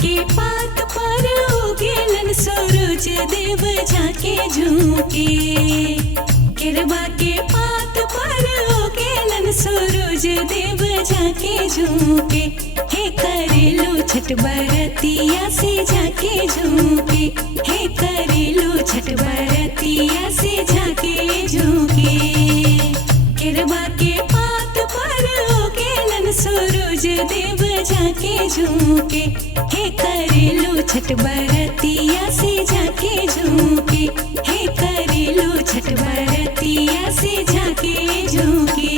के पात पर उगेलन सूरज देव झाके झुके। केरवा के पात पर उगेलन सूरज देव झाके झुके। हे करेलो छठ बरतिया से झाके झुके। हे करेलो छठ बरतिया से झाके झुके। केरवा के पात पर उगेलन सूरज देव झाके झुके। हे करेलो छठ बरतिया से झाके झुके। हे करेलो छठ बरतिया से झाके झुके।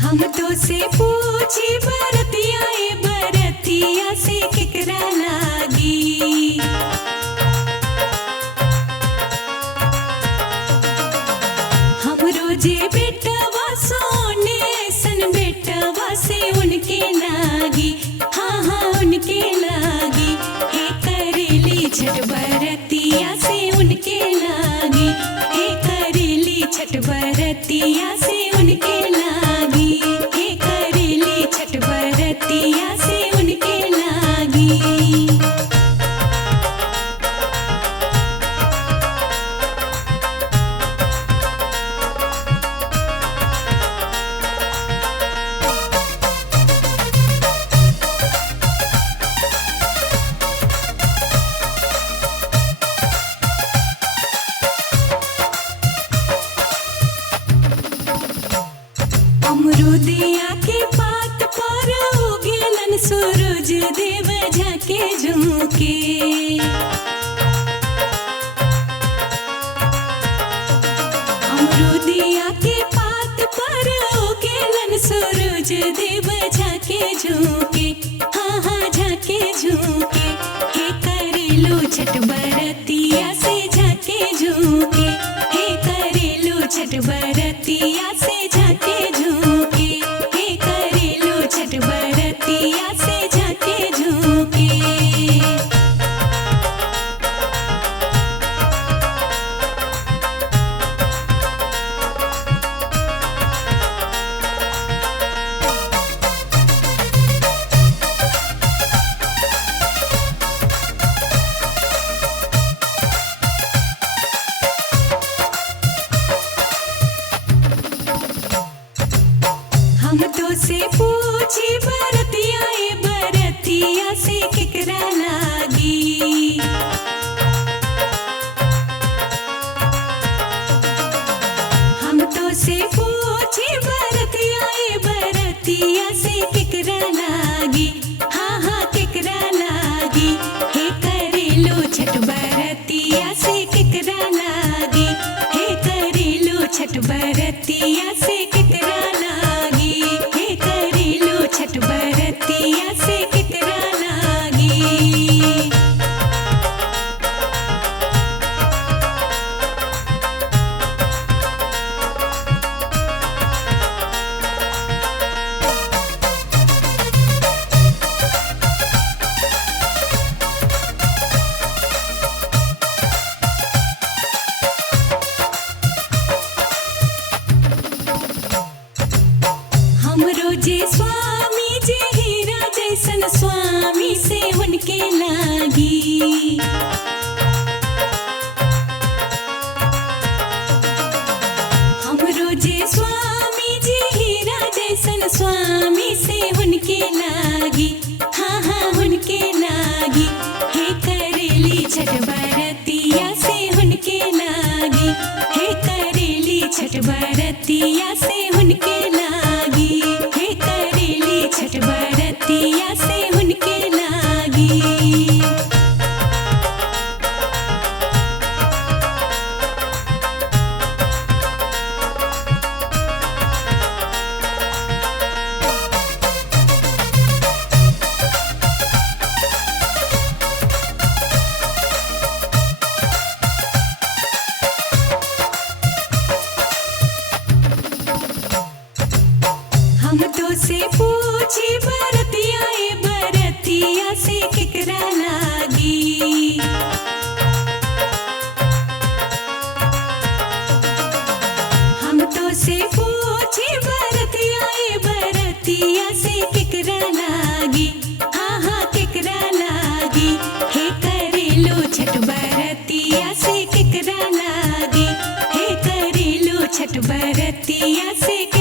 हम तो से पूछी बरतिया ए बरतिया से केकरा लागी। हम रोजे बेटवा सोने सन बेटवा से उनके लागी। हाँ हाँ उनके लागी। हे करेली छठ बरतिया से उनके लागी। हे करेली छठ बरतिया से उनके लागी। हे करेली छठ बरतिया से उनके लागी। अमरुदिया के पात पर उगेलन सूरज देव झाके झुके। अमरुदिया के पात पर उगेलन सूरज देव झाके झुके। हाँ हाँ झाके झुके। हे करेलो छठ बरतिया से झाके झुके। हे करेलो छठ बरतिया से झाके झुके। हे करेलो छठ बरतिया से झाके झुके। हम तो से पूछी बरतिया ए बरतिया से केकरा लागी। हम तो से पूछी बरतिया ए बरतिया से केकरा लागी। हाँ हाँ केकरा लागी। हे करेलो छठ बरतिया से केकरा लागी। हे करेलो छठ बरतिया से केकरा लागी। हे करेलो छठ बरतिया से केकरा लागी। हम रोजे स्वामी जी हीरा जैसन स्वामी से उनके लागी। हम रोजे स्वामी जी हीरा जैसन स्वामी से उनके लागी। हाँ हाँ उनके लागी। हे करेली छठ बरतिया से उनके लागी। हे करेली छठ बरतिया से उनके लागी। हे करेली छठ बरतिया से उनके लागी। छठ बरतिया से